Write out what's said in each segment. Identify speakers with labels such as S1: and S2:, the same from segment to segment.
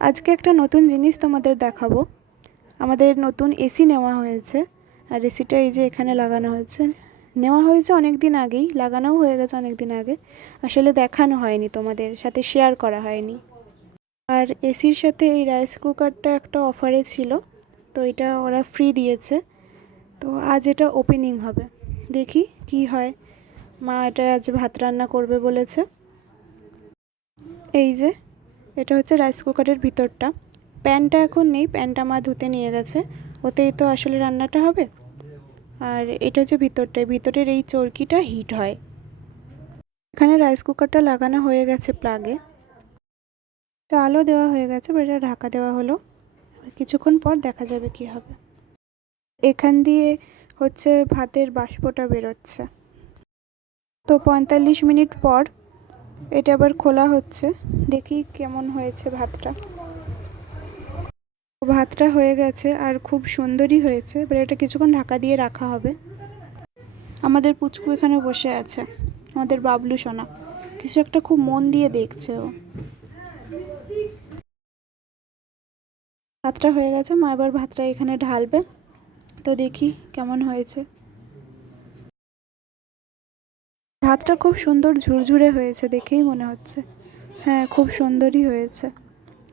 S1: আজকে একটা নতুন জিনিস তোমাদের দেখাবো। আমাদের নতুন এসি নেওয়া হয়েছে। আর এসিটা এই যে এখানে লাগানো হয়েছে। নেওয়া হয়েছে অনেক দিন আগেই, লাগানোও হয়ে গেছে অনেক দিন আগে। আসলে দেখানো হয়নি তোমাদের, সাথে শেয়ার করা হয়নি। আর এসির সাথে এই রাইস কুকারটা একটা অফারে ছিল, তো এটা ওরা ফ্রি দিয়েছে। তো আজ এটা ওপেনিং হবে। দেখি কি হয়। মা এটা আজ ভাত রান্না করবে বলেছে। এই যে এটা হচ্ছে রাইস কুকারের ভিতরটা। প্যানটা এখন নেই প্যানটা মা ধুতে নিয়ে গেছে। ওতেই তো আসলে রান্নাটা হবে। আর এটা হচ্ছে ভিতরটা ভিতরের এই চরকিটা হিট হয়। এখানে রাইস কুকারটা লাগানো হয়ে গেছে প্লাগে চালও দেওয়া হয়ে গেছে বা এটা ঢাকা দেওয়া হলো। কিছুক্ষণ পর দেখা যাবে কি হবে। এখান দিয়ে হচ্ছে ভাতের বাষ্পটা বেরোচ্ছে। তো পঁয়তাল্লিশ মিনিট পর এটা আবার খোলা হচ্ছে। দেখি কেমন হয়েছে ভাতটা। ভাতটা হয়ে গেছে আর খুব সুন্দরই হয়েছে। এবার এটা কিছুক্ষণ ঢাকা দিয়ে রাখা হবে। আমাদের পুচকু এখানে বসে আছে, আমাদের বাবলু সোনা। কিছু একটা খুব মন দিয়ে দেখছে ও। ভাতটা হয়ে গেছে, মা এবার ভাতটা এখানে ঢালবে। তো দেখি কেমন হয়েছে। ভাতটা খুব সুন্দর ঝুরঝুরে হয়েছে দেখেই মনে হচ্ছে। হ্যাঁ খুব সুন্দরই হয়েছে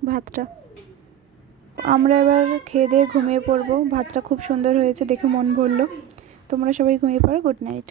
S1: ভাতটা। আমরা এবার খেয়ে দিয়ে ঘুমিয়ে পড়ব। ভাতটা খুব সুন্দর হয়েছে দেখে মন ভরলো। তোমরা সবাই ঘুমিয়ে পড়ো, গুড নাইট।